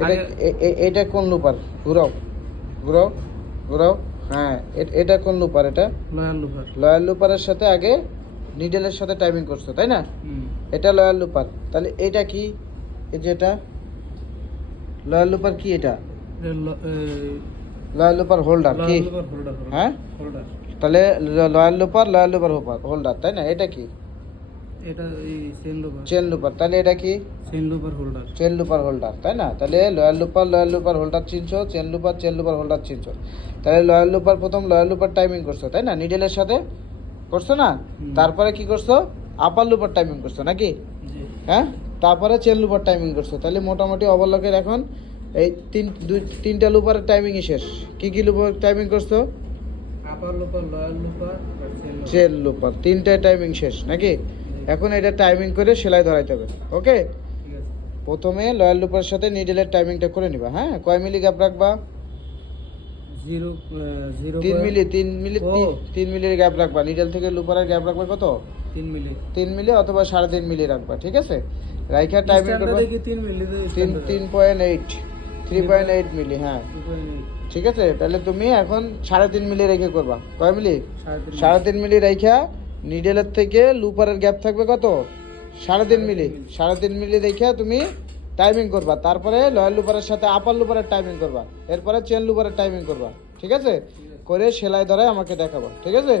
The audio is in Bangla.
এটা এটা কোন লুপার? ঘুরাও ঘুরাও ঘুরাও। হ্যাঁ, এটা কোন লুপার? এটা লয়াল লুপার। লয়াল লুপারের সাথে আগে নিডেলের সাথে টাইমিং করছো, তাই না? এটা লয়াল লুপার। তাহলে এটা কি? এই যে এটা লয়াল লুপার কি? এটা লয়াল লুপার হোল্ডার কি? হ্যাঁ, তাহলে লয়াল লুপার হোল্ডার, তাই না? এটা কি? এটা এই চেন লুপার। তাহলে এটা কি? চেন লুপার হোল্ডার, তাই না? তাহলে লয়াল লুপার হোল্ডার চিনছো, চেন লুপার হোল্ডার চিনছো। তাহলে লয়াল লুপার প্রথম লয়াল লুপার টাইমিং করছো, তাই না? নিডেলের সাথে করছো না? তারপরে কি করছো? আপার লুপার টাইমিং করছো নাকি? হ্যাঁ, তারপরে চেন লুপার টাইমিং করছো। তাহলে মোটামুটি ওভারলকের এখন এই তিনটা লুপারের টাইমিংই শেষ। কি লুপার টাইমিং করছো? আপার লুপার, লয়াল লুপার আর চেন লুপার, তিনটায় টাইমিং শেষ নাকি? এখন এটা টাইমিং করে সেলাই ধরাইতে হবে। ওকে, ঠিক আছে। প্রথমে লয়াল লুপারের সাথে নিডেলের টাইমিংটা করে নিবা। হ্যাঁ, কয় মিলি গ্যাপ রাখবা? 3 মিলি। 3 মিলির গ্যাপ রাখবা। নিডেল থেকে লুপারের গ্যাপ রাখবা কত? 3 মিলি অথবা 3.5 মিলি রাখবা। ঠিক আছে, রাইখা টাইমিং করবা 3.8 মিলি। হ্যাঁ, ঠিক আছে। তাহলে তুমি এখন 3.5 মিলি রেখে করবা। কয় মিলি? 3.5 মিলি রেখা নিডেলের থেকে লুপারের গ্যাপ থাকবে কত? 3.5 মিলি। 3.5 মিলি রেখা তুমি টাইমিং করবা। তারপরে লয়াল লুপারের সাথে আপার লুপারের টাইমিং করবা। এরপরে চেন লুপারের টাইমিং করবা। ঠিক আছে, করে সেলাই ধরে আমাকে দেখাবো। ঠিক আছে।